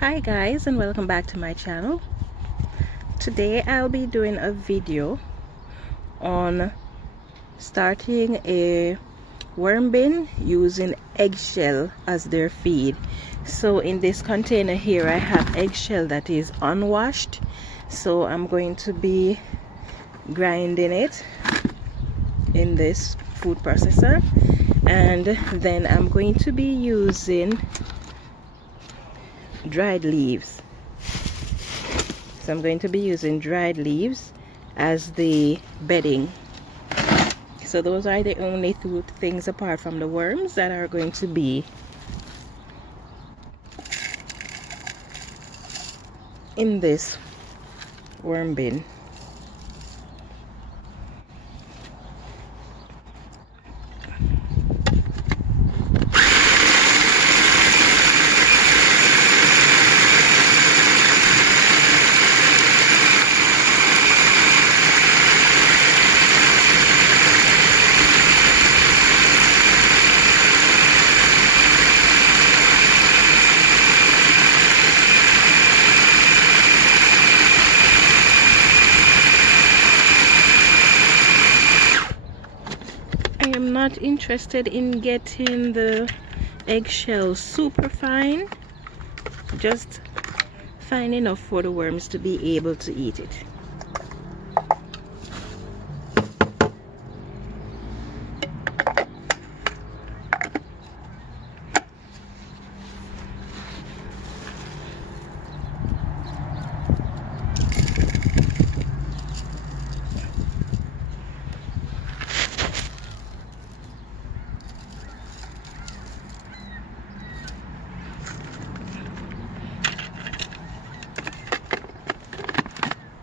Hi guys, and welcome back to my channel. Today I'll be doing a video on starting a worm bin using eggshell as their feed. So in this container here I have eggshell that is unwashed, so I'm going to be grinding it in this food processor, and then I'm going to be using dried leaves. So I'm going to be using dried leaves as the bedding. So those are the only two things apart from the worms that are going to be in this worm bin. I am not interested in getting the eggshell super fine, just fine enough for the worms to be able to eat it.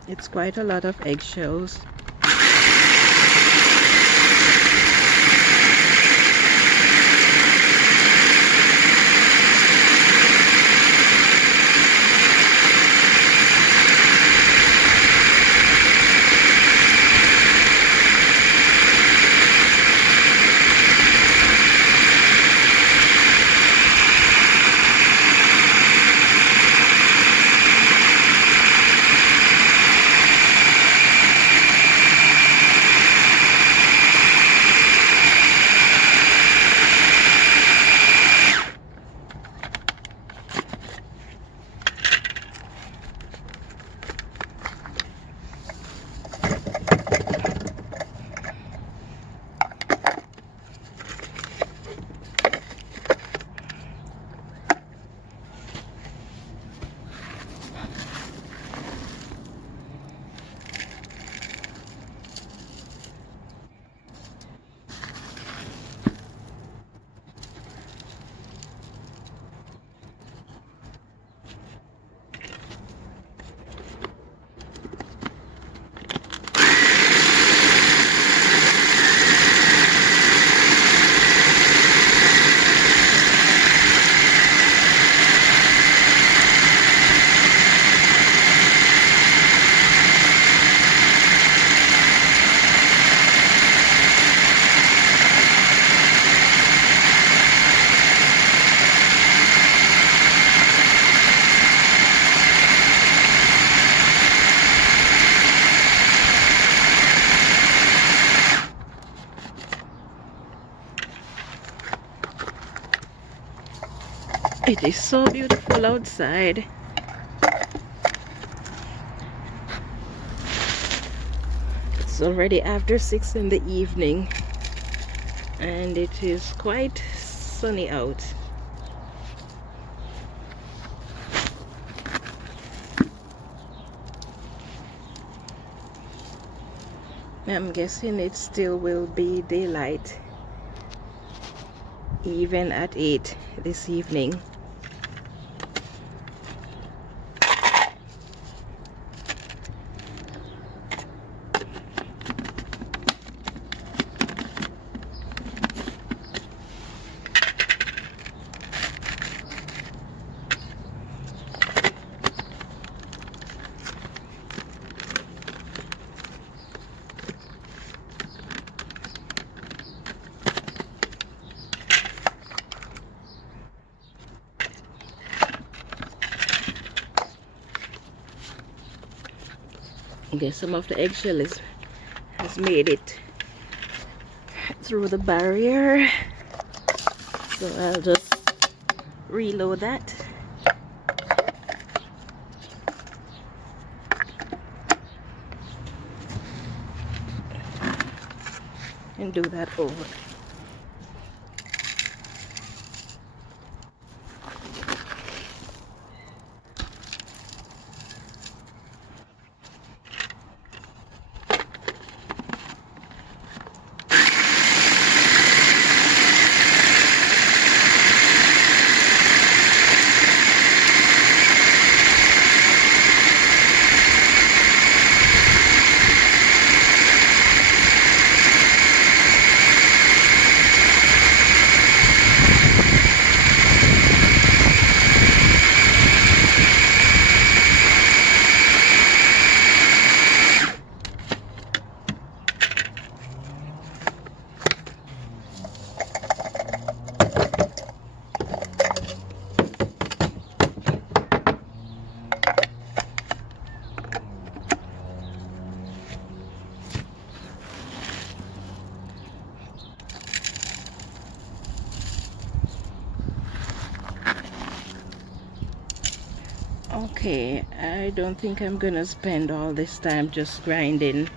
It's quite a lot of eggshells. It is so beautiful outside. It's already after 6 in the evening and it is quite sunny out. I'm guessing it still will be daylight even at 8 this evening. Okay, some of the eggshell has made it through the barrier, so I'll just reload that. And do that over. Okay, I don't think I'm gonna spend all this time just grinding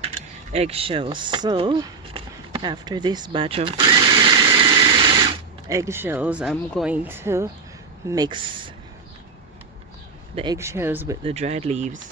eggshells, so after this batch of eggshells I'm going to mix the eggshells with the dried leaves.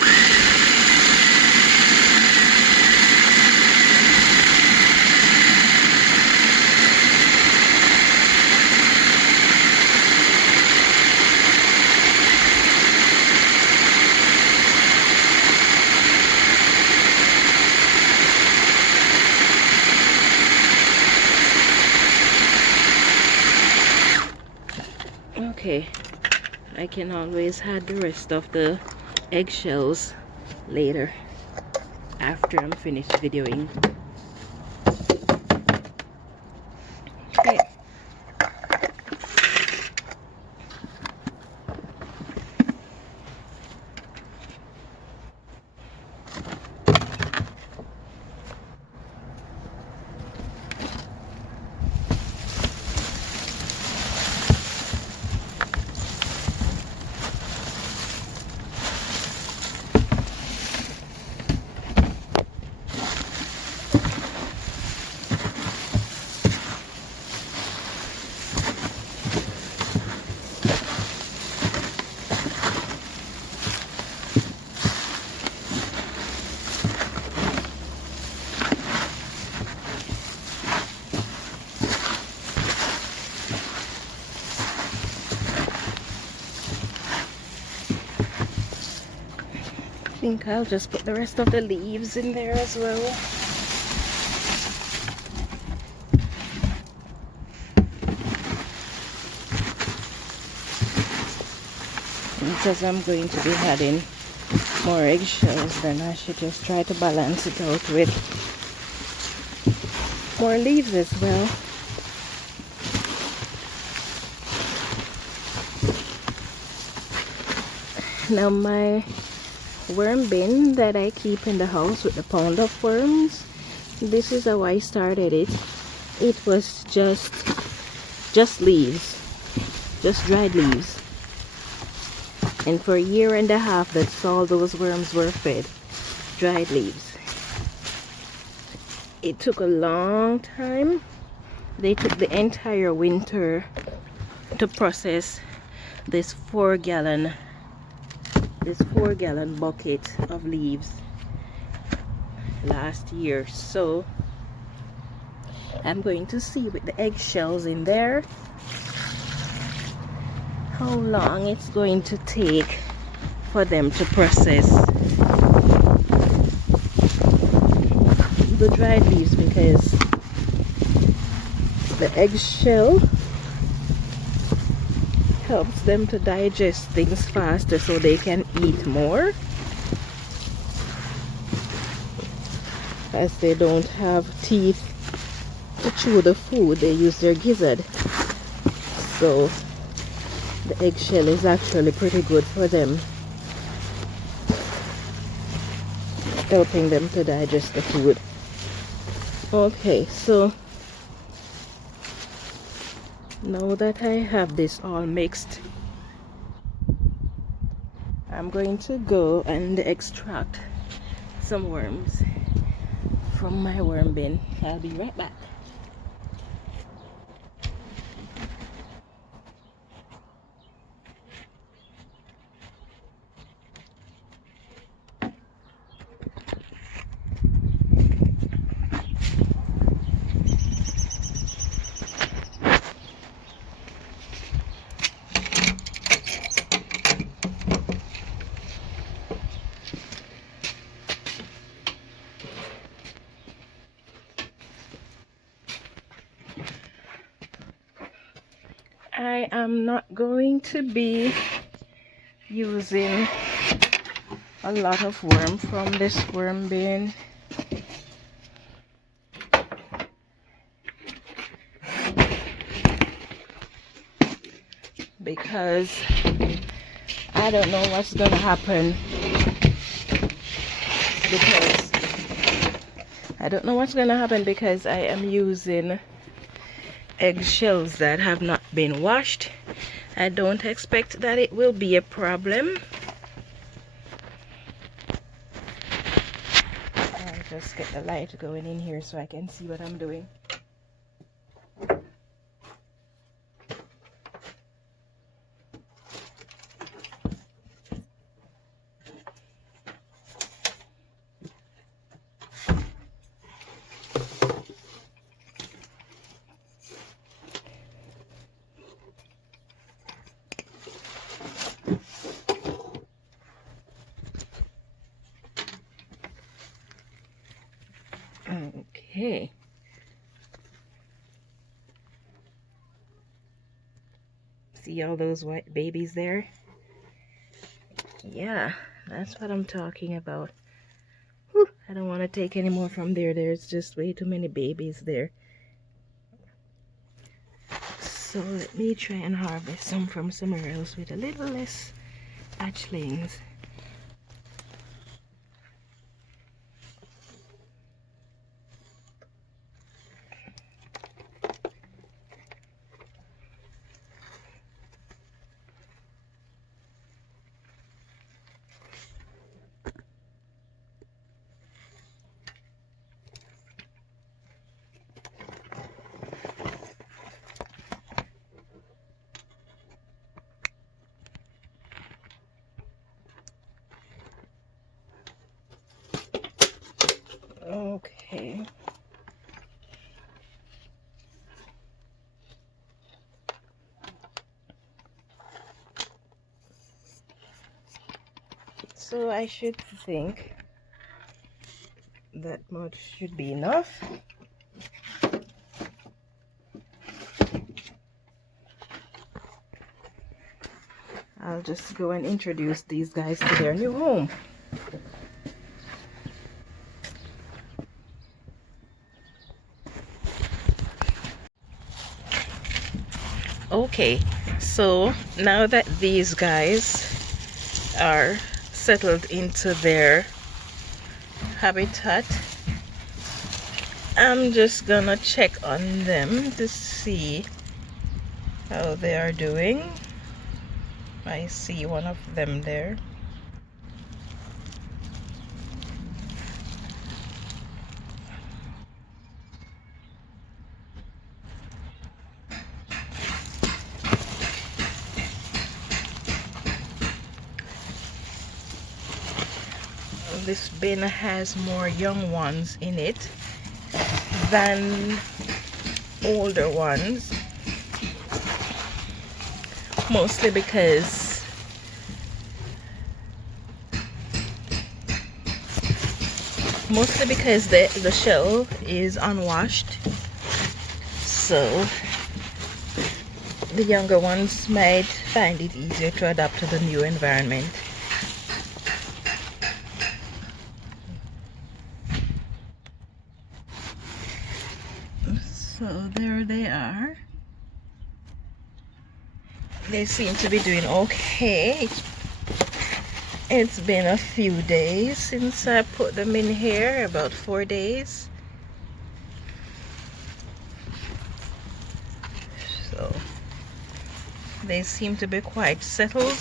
Okay, I can always add the rest of the eggshells later after I'm finished videoing. Okay. I think I'll just put the rest of the leaves in there as well. And because I'm going to be adding more eggshells, then I should just try to balance it out with more leaves as well. Now my worm bin that I keep in the house with the pound of worms, this is how I started it. It was just leaves, just dried leaves, and for a year and a half that's all those worms were fed, dried leaves. It took a long time. They took the entire winter to process this 4-gallon bucket of leaves last year. So I'm going to see with the eggshells in there how long it's going to take for them to process the dried leaves, because the eggshell helps them to digest things faster so they can eat more, as they don't have teeth to chew the food. They use their gizzard, so the eggshell is actually pretty good for them. helping them to digest the food. Okay, so now that I have this all mixed, I'm going to go and extract some worms from my worm bin. I'll be right back. I am not going to be using a lot of worm from this worm bin, because I don't know what's gonna happen, because I am using eggshells that have not been washed. I don't expect that it will be a problem. I'll just get the light going in here so I can see what I'm doing. Okay. See all those white babies there? Yeah, that's what I'm talking about. Whew, I don't want to take any more from there. There's just way too many babies there. So let me try and harvest some from somewhere else with a little less hatchlings. Okay. So I should think that much should be enough. I'll just go and introduce these guys to their new home. Okay, so now that these guys are settled into their habitat, I'm just gonna check on them to see how they are doing. I see one of them there. This bin has more young ones in it than older ones, mostly because the shell is unwashed, so the younger ones might find it easier to adapt to the new environment. So there they are. They seem to be doing okay. It's been a few days since I put them in here, about 4 days. So they seem to be quite settled.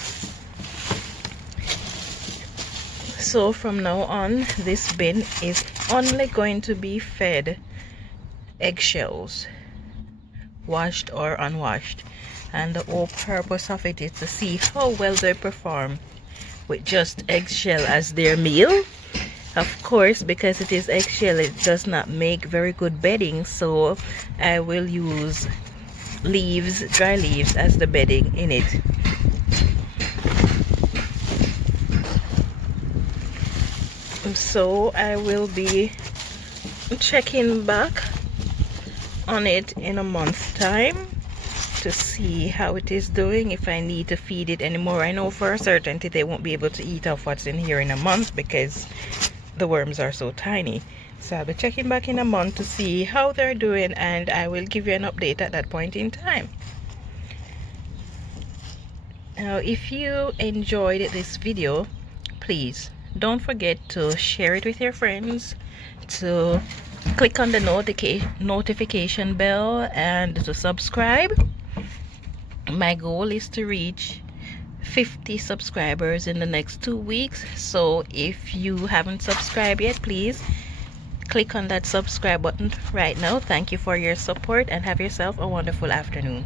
So from now on, this bin is only going to be fed eggshells, washed or unwashed, and the whole purpose of it is to see how well they perform with just eggshell as their meal. Of course, because it is eggshell, it does not make very good bedding, so I will use leaves, dry leaves, as the bedding in it. So I will be checking back on it in a month's time to see how it is doing, if I need to feed it anymore. I know for a certainty they won't be able to eat off what's in here in a month because the worms are so tiny. So I'll be checking back in a month to see how they're doing, and I will give you an update at that point in time. Now, if you enjoyed this video, please don't forget to share it with your friends, to click on the notification bell, and to subscribe. My goal is to reach 50 subscribers in the next 2 weeks. So if you haven't subscribed yet, please click on that subscribe button right now. Thank you for your support and have yourself a wonderful afternoon.